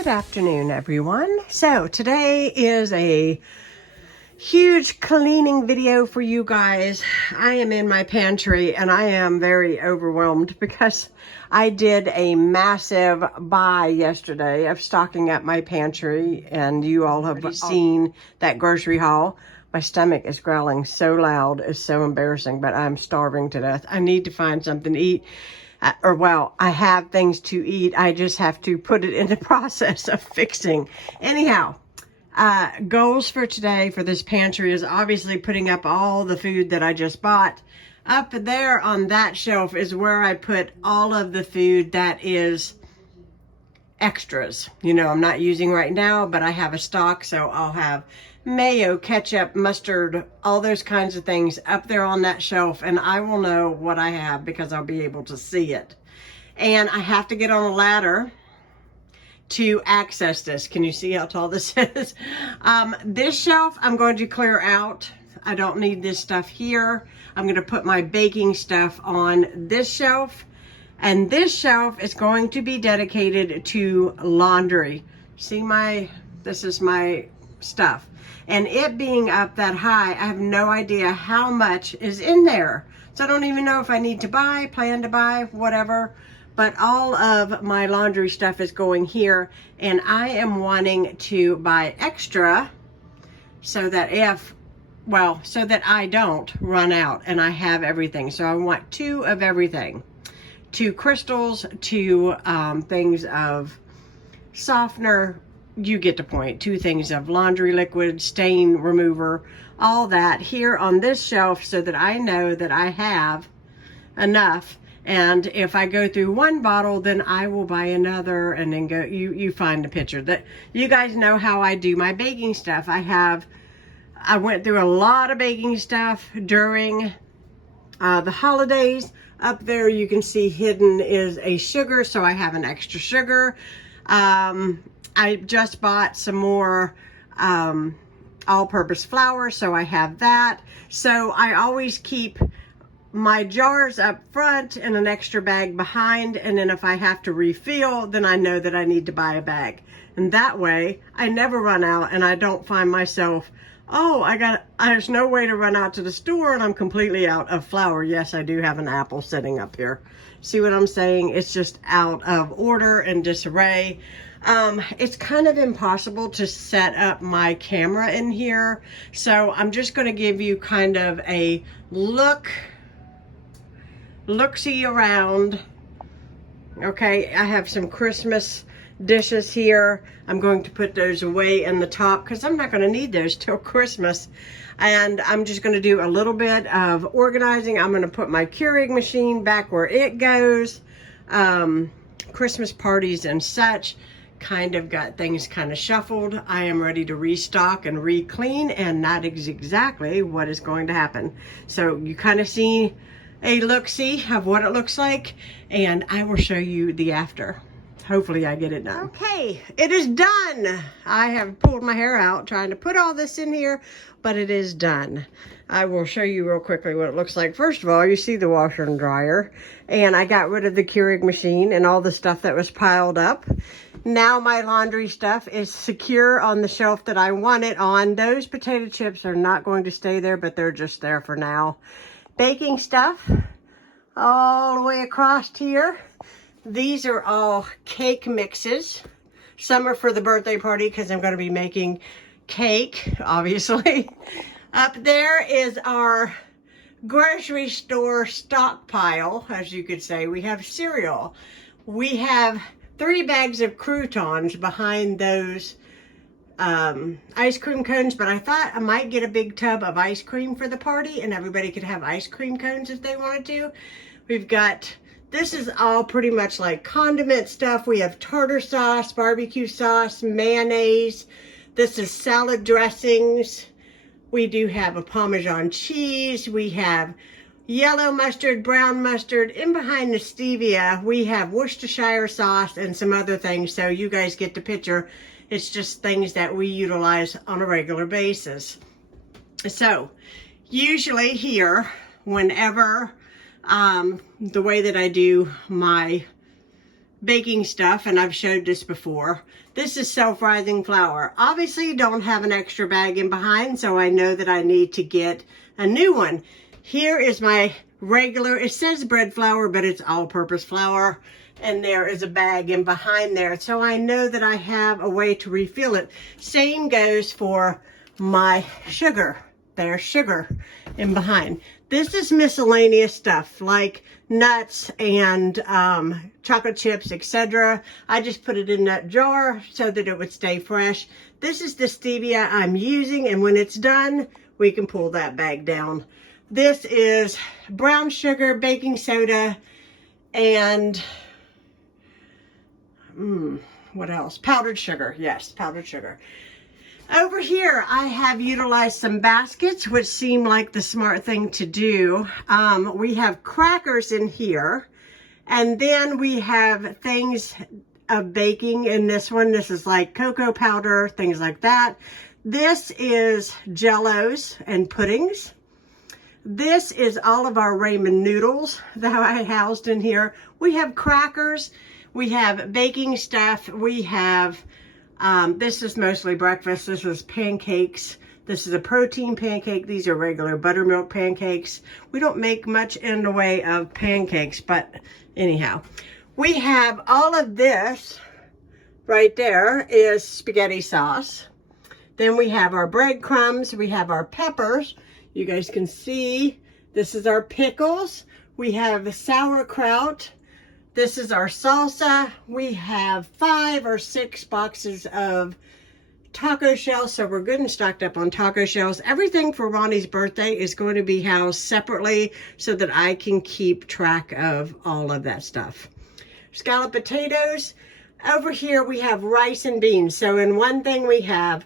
Good afternoon, everyone. So today is a huge cleaning video for you guys. I am in my pantry and I am very overwhelmed because I did a massive buy yesterday of stocking up my pantry, and you all have seen that grocery haul. My stomach is growling so loud, it's so embarrassing, but I'm starving to death. I need to find something to eat. I have things to eat. I just have to put it in the process of fixing. Anyhow, goals for today for this pantry is obviously putting up all the food that I just bought. Up there on that shelf is where I put all of the food that is extras. You know, I'm not using right now, but I have a stock, so I'll have mayo, ketchup, mustard, all those kinds of things up there on that shelf, and I will know what I have because I'll be able to see it. And I have to get on a ladder to access this. Can you see how tall this is? This shelf I'm going to clear out. I don't need this stuff here. I'm going to put my baking stuff on this shelf, and this shelf is going to be dedicated to laundry. See, this is my stuff. And it being up that high, I have no idea how much is in there. So I don't even know if I need to buy, plan to buy, whatever. But all of my laundry stuff is going here. And I am wanting to buy extra so that so that I don't run out and I have everything. So I want 2 of everything. 2 crystals, 2 things of softener. You get the point. 2 things of laundry liquid, stain remover, all that here on this shelf so that I know that I have enough. And if I go through 1 bottle, then I will buy another, and then go, you find the picture. That you guys know how I do my baking stuff. I went through a lot of baking stuff during the holidays. Up there you can see hidden is a sugar, so I have an extra sugar. I just bought some more all-purpose flour, so I have that. So I always keep my jars up front and an extra bag behind, and then if I have to refill, then I know that I need to buy a bag. And that way, I never run out, and I don't find myself, there's no way to run out to the store and I'm completely out of flour. Yes, I do have an apple sitting up here. See what I'm saying? It's just out of order and disarray. It's kind of impossible to set up my camera in here, so I'm just going to give you kind of a look-see around. Okay, I have some Christmas dishes here. I'm going to put those away in the top because I'm not going to need those till Christmas. And I'm just going to do a little bit of organizing. I'm going to put my Keurig machine back where it goes. Christmas parties and such kind of got things kind of shuffled. I am ready to restock and re-clean, and that is exactly what is going to happen. So you kind of see a look-see of what it looks like, and I will show you the after. Hopefully I get it done. Okay, it is done. I have pulled my hair out trying to put all this in here, but it is done. I will show you real quickly what it looks like. First of all, you see the washer and dryer, and I got rid of the Keurig machine and all the stuff that was piled up. Now my laundry stuff is secure on the shelf that I want it on. Those potato chips are not going to stay there, but they're just there for now. Baking stuff all the way across here. These are all cake mixes. Some are for the birthday party because I'm going to be making cake, obviously. Up there is our grocery store stockpile, as you could say. We have cereal. We have 3 bags of croutons behind those ice cream cones, but I thought I might get a big tub of ice cream for the party and everybody could have ice cream cones if they wanted to. We've got, this is all pretty much like condiment stuff. We have tartar sauce, barbecue sauce, mayonnaise. This is salad dressings. We do have a Parmesan cheese. We have yellow mustard, brown mustard. In behind the stevia, we have Worcestershire sauce and some other things, so you guys get the picture. It's just things that we utilize on a regular basis. So, usually here, whenever, the way that I do my baking stuff, and I've showed this before. This is self-rising flour. Obviously, don't have an extra bag in behind, so I know that I need to get a new one. Here is my regular, it says bread flour, but it's all-purpose flour. And there is a bag in behind there. So I know that I have a way to refill it. Same goes for my sugar. There's sugar in behind. This is miscellaneous stuff like nuts and chocolate chips, etc. I just put it in that jar so that it would stay fresh. This is the stevia I'm using, and when it's done, we can pull that bag down. This is brown sugar, baking soda, and what else? Powdered sugar. Yes, powdered sugar. Over here, I have utilized some baskets, which seem like the smart thing to do. We have crackers in here, and then we have things of baking in this one. This is like cocoa powder, things like that. This is jellos and puddings. This is all of our ramen noodles that I housed in here. We have crackers. We have baking stuff. We have, this is mostly breakfast. This is pancakes. This is a protein pancake. These are regular buttermilk pancakes. We don't make much in the way of pancakes, but anyhow. We have all of this right there is spaghetti sauce. Then we have our breadcrumbs. We have our peppers. You guys can see this is our pickles. We have sauerkraut. This is our salsa. We have 5 or 6 boxes of taco shells, so we're good and stocked up on taco shells. Everything for Ronnie's birthday is going to be housed separately so that I can keep track of all of that stuff. Scalloped potatoes. Over here we have rice and beans. So in one thing we have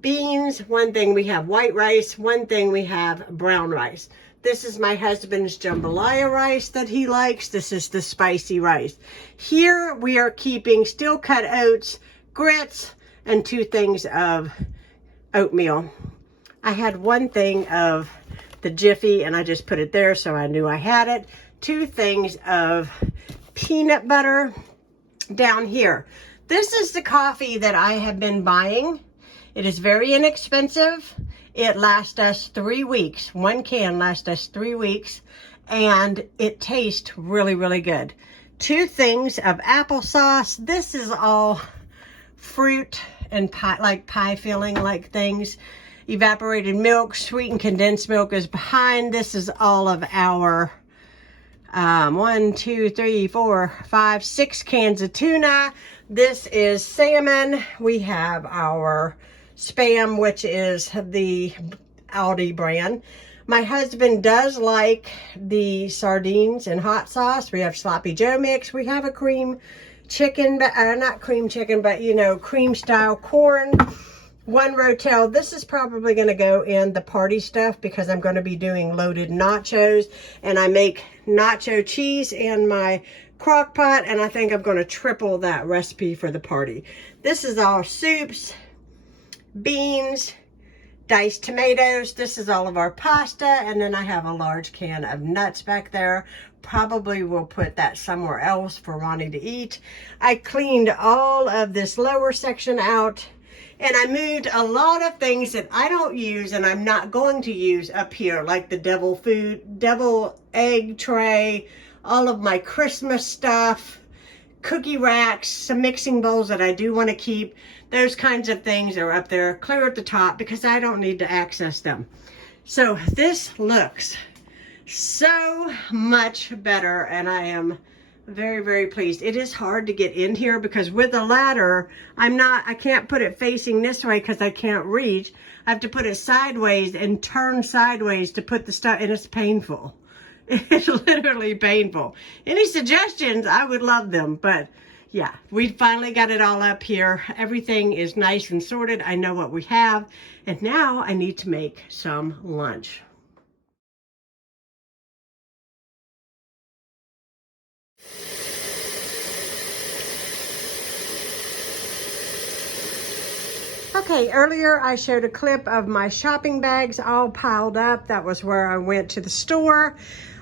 beans, one thing we have white rice, one thing we have brown rice. This is my husband's jambalaya rice that he likes. This is the spicy rice. Here we are keeping steel cut oats, grits, and 2 things of oatmeal. I had 1 thing of the Jiffy and I just put it there so I knew I had it. 2 things of peanut butter down here. This is the coffee that I have been buying. It is very inexpensive. It lasts us 3 weeks. 1 can lasts us 3 weeks, and it tastes really, really good. 2 things of applesauce. This is all fruit and pie, like pie filling, like things. Evaporated milk, sweetened condensed milk is behind. This is all of our 1, 2, 3, 4, 5, 6 cans of tuna. This is salmon. We have our Spam, which is the Aldi brand. My husband does like the sardines and hot sauce. We have sloppy Joe mix. We have a cream chicken, not cream chicken, but you know, cream style corn. 1 Rotel. This is probably going to go in the party stuff because I'm going to be doing loaded nachos, and I make nacho cheese in my crock pot, and I think I'm going to triple that recipe for the party. This is all soups, beans, diced tomatoes. This is all of our pasta, and then I have a large can of nuts back there. Probably will put that somewhere else for Ronnie to eat. I cleaned all of this lower section out, and I moved a lot of things that I don't use and I'm not going to use up here, like the devil egg tray, all of my Christmas stuff, cookie racks, some mixing bowls that I do want to keep. Those kinds of things are up there clear at the top because I don't need to access them. So this looks so much better, and I am very, very pleased. It is hard to get in here because with the ladder, I can't put it facing this way because I can't reach. I have to put it sideways and turn sideways to put the stuff, and it's painful. It's literally painful. Any suggestions, I would love them, but yeah, we finally got it all up here. Everything is nice and sorted. I know what we have, and now I need to make some lunch. Okay, earlier I showed a clip of my shopping bags all piled up. That was where I went to the store.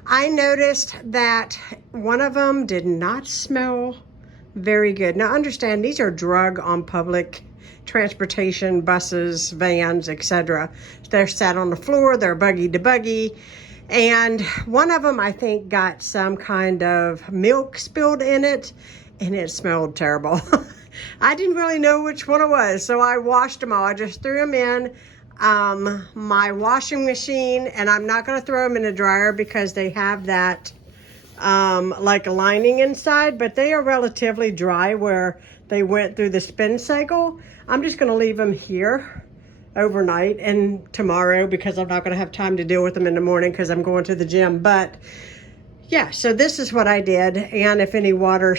I noticed that one of them did not smell Very good. Now understand, these are drug on public transportation, buses, vans, etc. They're sat on the floor, they're buggy to buggy. And one of them, I think, got some kind of milk spilled in it, and it smelled terrible. I didn't really know which one it was, so I washed them all. I just threw them in my washing machine, and I'm not going to throw them in a dryer because they have that like a lining inside, but they are relatively dry where they went through the spin cycle. I'm just going to leave them here overnight and tomorrow because I'm not going to have time to deal with them in the morning because I'm going to the gym. But yeah, so this is what I did. And if any water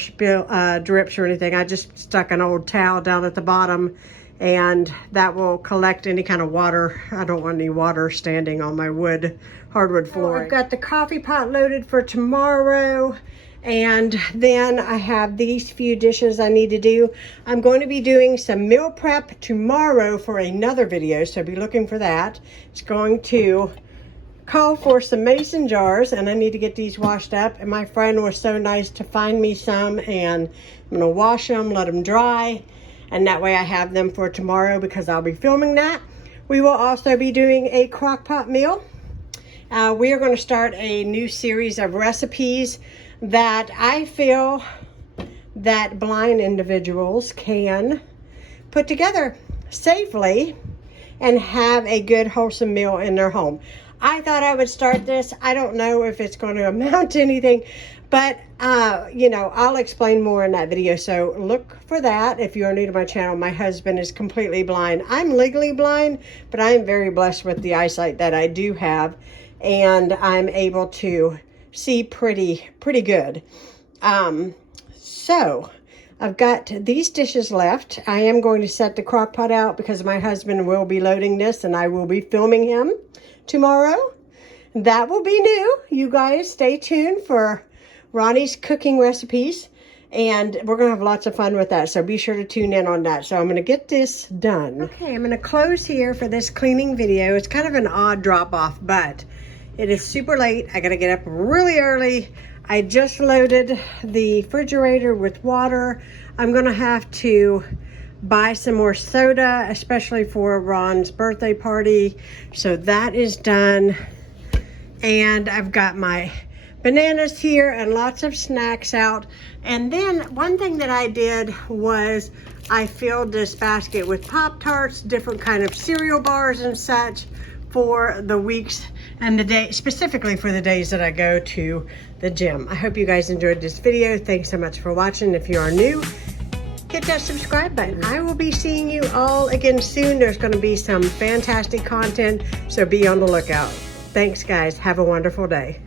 drips or anything, I just stuck an old towel down at the bottom, and that will collect any kind of water. I don't want any water standing on my hardwood floor. I've got the coffee pot loaded for tomorrow. And then I have these few dishes I need to do. I'm going to be doing some meal prep tomorrow for another video, so be looking for that. It's going to call for some mason jars, and I need to get these washed up. And my friend was so nice to find me some, and I'm gonna wash them, let them dry, and that way I have them for tomorrow because I'll be filming that. We will also be doing a crock pot meal. We are gonna start a new series of recipes that I feel that blind individuals can put together safely and have a good wholesome meal in their home. I thought I would start this. I don't know if it's going to amount to anything, but you know, I'll explain more in that video, so look for that. If you are new to my channel, my husband is completely blind. I'm legally blind, but I am very blessed with the eyesight that I do have, and I'm able to see pretty good. So I've got these dishes left. I am going to set the crock pot out because my husband will be loading this and I will be filming him tomorrow. That will be new. You guys stay tuned for Ronnie's cooking recipes, and we're gonna have lots of fun with that, so be sure to tune in on that. So I'm gonna get this done. Okay, I'm gonna close here for this cleaning video. It's kind of an odd drop off, but it is super late. I gotta get up really early. I just loaded the refrigerator with water. I'm gonna have to buy some more soda, especially for Ron's birthday party. So that is done. And I've got my bananas here and lots of snacks out. And then one thing that I did was I filled this basket with Pop-Tarts, different kind of cereal bars and such for the weeks and the day, specifically for the days that I go to the gym. I hope you guys enjoyed this video. Thanks so much for watching. If you are new, hit that subscribe button. I will be seeing you all again soon. There's going to be some fantastic content, so be on the lookout. Thanks, guys. Have a wonderful day.